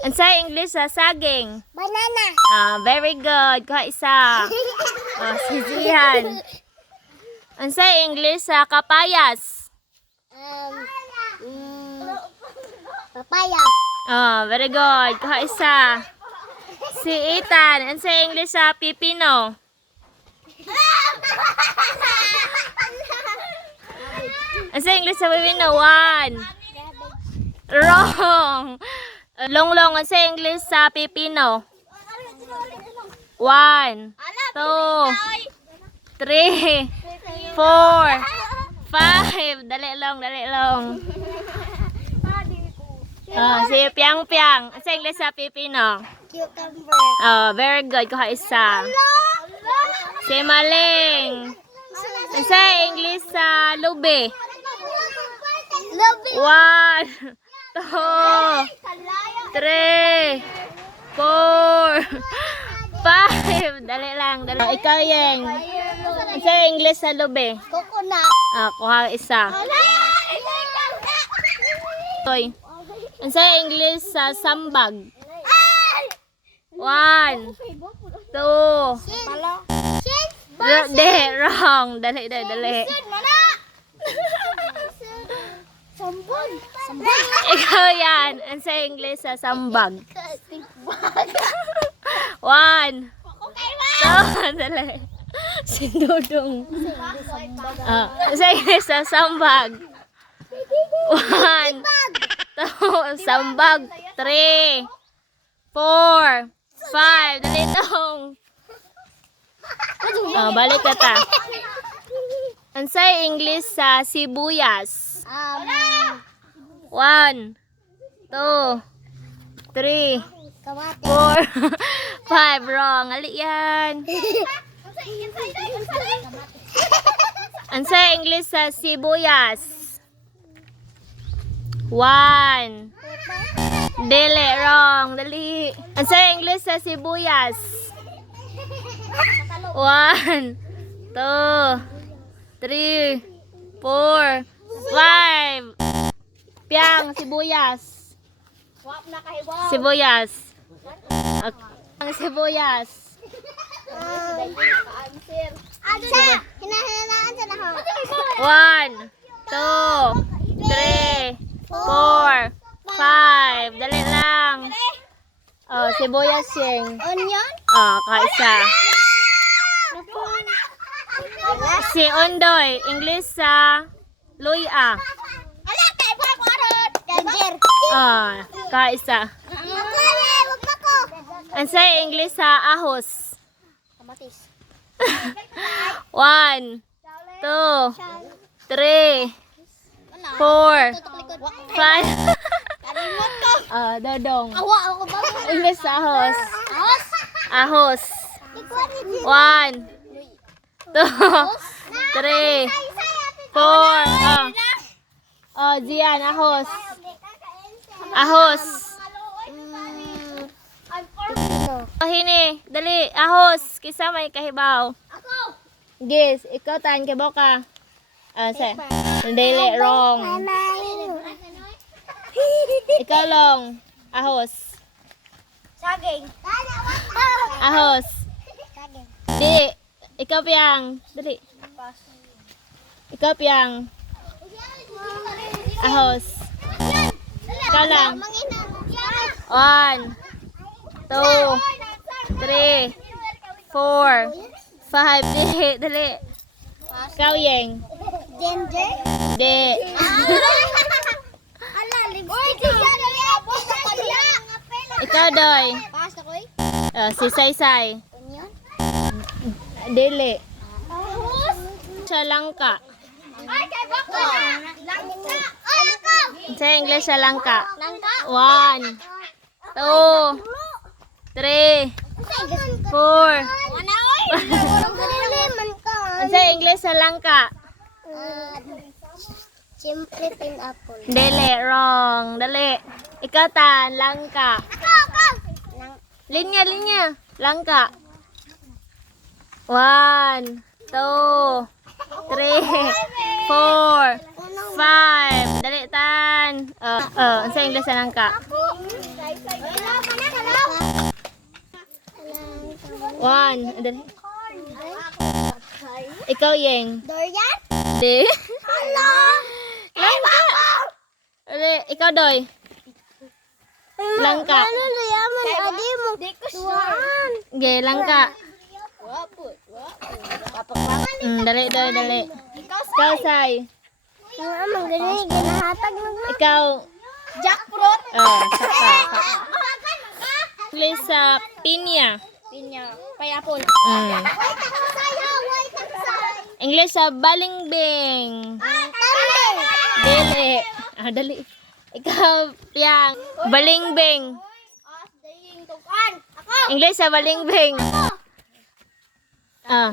Ang sa English sa saging. Banana. Very good. Kuha isa. Sisihan. Ang sa English sa kapayas. Papaya. Very good. Kuha isa. Si Ethan. Ang sa English sa pipino. Ang sa English sa pipino. 1. Wrong. Longlong. Ang sa English sa pipino. 1, 2, 3, 4, 5. Dali long, dali long. Si Piang Piang. Sa English sa pipino. Cucumber. Very good. Kuha isa. Si Maling. Sa English sa lube. Love 1, 2, 3, 4, 5. Dali lang, dali. Ikaw Yeng. Sa English sa lube. Coconut. Kuha isa. Toy. Ang sa English sa sambag. 1, 2. Wrong. Dali, dali, dali. Sambag. Ikaw yan. Ang sa English sa sambag. 1, 2. Dali. Si Dudong. Sa English sa sambag. 1, 2. Sambag. 3, 4, 5. Dali tong. Balik ka ta. Ang sa English sa sibuyas. 1, 2, 3, 4, 5. Wrong. Ali yan. Ang sa English sa sibuyas. 1. Dili. Wrong. Dali. Ang sa English sa sibuyas. 1, 2, 3, 4, 5. Piang, sibuyas. Sibuyas. Ang sibuyas. Hinahanaan sa lahat. 1, 2, 3, 4, 5. Dali lang. Sibuyas Yeng. Onion. Kaisa. Si Ondoy, English sa luya. Ginger. Kaisa. Ang sa English sa ahos. Kamatis. 1, 2, 3, 4, 5. Dodong. Awa ako ba? English sa ahos. Ahos. Ahos. 1, 2, 3, 4. Diyan, ahos. Ahos. Hini, dali, ahos. Kisa may kahibaw. Gis, ikaw tan kay boka. Dili, wrong. Ikaw long. Ahos. Saging. Ahos. Saging. Di. Ikaw Piang. Dali. Ikaw Piang. Ahos. Ikaw lang. 1, 2, 3, 4, 5. Dali, dali. Ikaw Yeng. Ginger. Di. Ala, lipstick. Ikaw Doy. Pasta ko Si Saysay. Onion. Dili. Ahos. Sa langka. Ay, kay bako. Langka. Ay, langka. Sa English sa langka. Langka. 1, 2, 3, 4. Ana, oy. Liman ka. Sa English sa langka. Siyempre, pineapple. Dili, wrong. Dali. Ikaw tan, langka. Ako. Linya, linya. Langka. 1, 2, 3, 4, 5. Dali tan. Sa English sa langka. Ako. 1. Dali. Ikaw, Yeng. Dorian? Di. Hello! Langka. Dali. Ikaw, Doy. Langka. Ano na yaman? Adi mo. Tuwaan. Okay, langka. Dali, Doy, dali. Ikaw, Sai. Ang galing. Ginahatag na nga. Ikaw. Jackfruit. Saka. English sa pinya. Pinya. Pineapple. Mm. Wait, English sa balingbing. Tambe. Dili. Dali. Ikaw, Piang. Balingbing. Ako. English sa balingbing.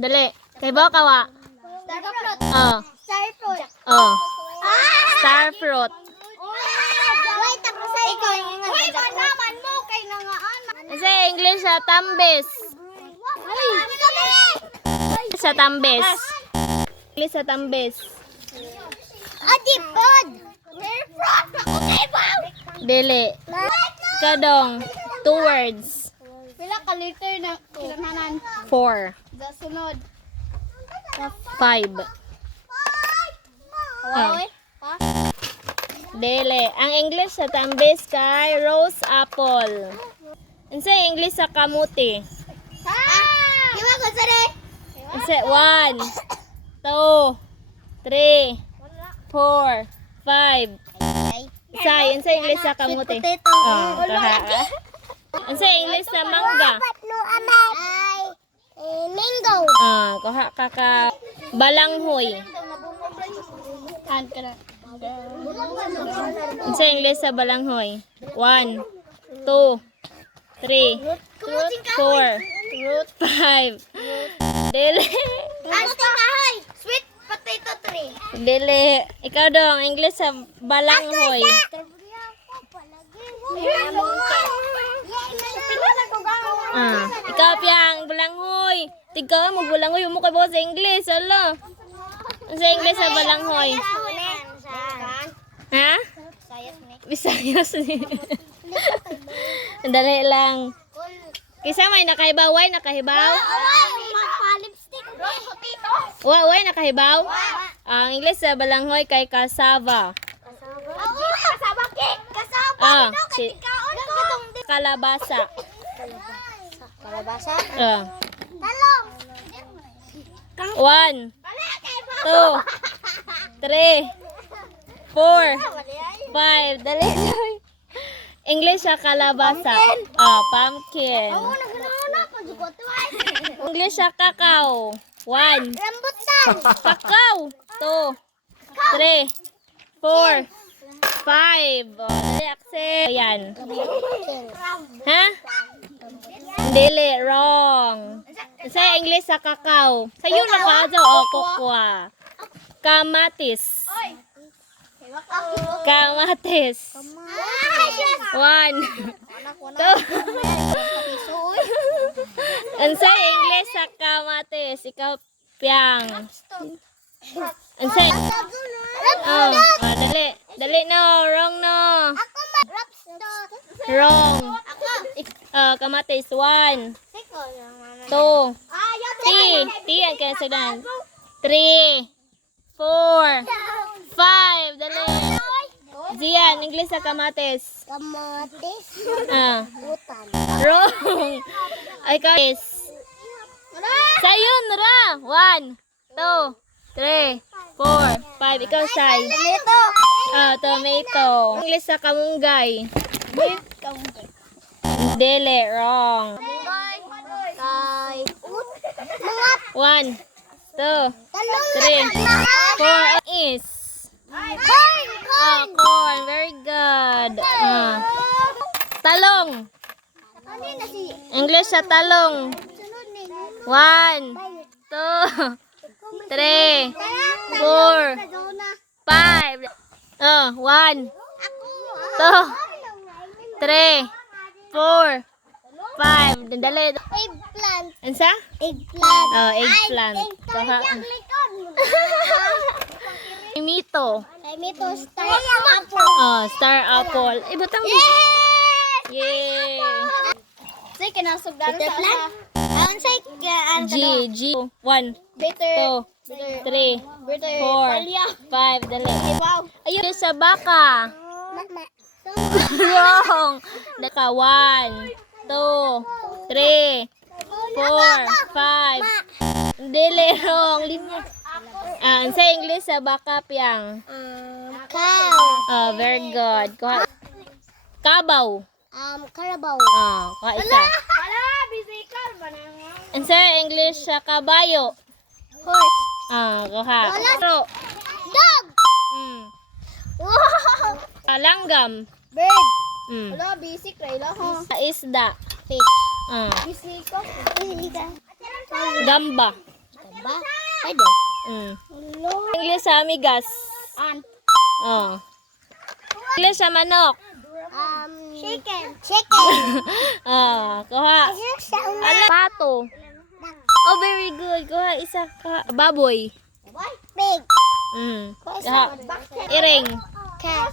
Dali. Kay ba kawa? Starfruit. Starfruit. Star fruit. Wait, ako sa ikaw. Wait, naman mo. Kay nangaan. Kasi English sa tambes. Sa tambes. English sa tambes. Adipod. Okay, wow. Dili. Kadong. 2 words. Pila ka liter na kinahanglan 4. sa sunod. 5. Dili. Ang English sa tambes kay rose apple. Ano sa English sa kamuti? Di ba ko sare? Ano sa 1, 2, 3, 4, 5. Say, ano sa English sa kamuti? Potato. Kaha. Ano sa English sa mangga? No amay. Mango. Kaha kaka balanghoy. Kan ka na. Ano sa English sa balanghoy? 1, 2, 3, 4, 5. Dili. Ano kahoy? Sweet potato tree. Dili. Ikaw dong, English sa balanghoy. Ikaw Piang, balanghoy. Tika mo balanghoy mo kay sa English. Ala. Ano sa English sa balanghoy? Ha? Bisayas ni. Dali lang. Kisa may nakahibaw, way nakahibaw. Magpa-lipstick. Way nakahibaw. Ang English sa balanghoy kay cassava. Kasama cake. Kasama. Si kalabasa. Kalabasa. Talong. 1, 2, 3, 4, 5. Dali. English sa kalabasa. Pumpkin. English sa kakao. 1. Rambutan. Kakao. 2, 3, 4, 5. Dali, accept. Ayan. Ha? Dili, wrong. Sa English sa kakao. Sa'yo na ka, kokwa. Kamatis. Kamatis. 1, 2. Ang sa English sa kamatis. Ikaw, Piang. Ang sa... dali. Dali no. Wrong no. Wrong. Kamatis. 1, 2, 3. Tiyan kaya sudan. 3, 4, 5. Dali. Zian, English sa kamatis. Kamatis. Utan. Wrong. Ay, guys. Sayun, ra. 1, 2, 3, 4, 5. Ikaw, Sai. Tomato. Tomato. English sa kamunggay. Dili, wrong. Kay mga 1, 2, 3, talong 4. Is. corn. Corn. Very good. Talong. Ano na si English sa talong. sunod ni 1, 2, 3, 4, 5. 1, 2, 3, 4, 5. Dali. eggplant. Ansa? Eggplant. Eggplant. Kaha. Mito. Tomato star apple. Star apple. Ibutang. Yes! Yay! Say kinasugdan sa Unsay ano G. G. 1, Bitter. 2, 3, 4, 5. Dali. Wow. Ayun sa baka. Mama. Wrong. Daka 1, 2, 3, 4, 5. Dili, wrong. Sa English sa baka, Piang. Cow. Oh, very good. Kuha. Kabaw. Carabao. Kuha isa. Wala, bisikal ba na? Sa English sa kabayo. Horse. Kuha. Wala. Pero, Dog. Wow. langgam. Bird. Mm. Wala, bisik Rayla ha. Isda. Fish. Bisiko. Bisika. Gamba. Ba? Pwede. English sa amigas. Ant. English sa manok. Chicken. Chicken. Kuha. Pato. Oh, very good. Kuha isa. Baboy. Pig. Kuha. Iring. Cat.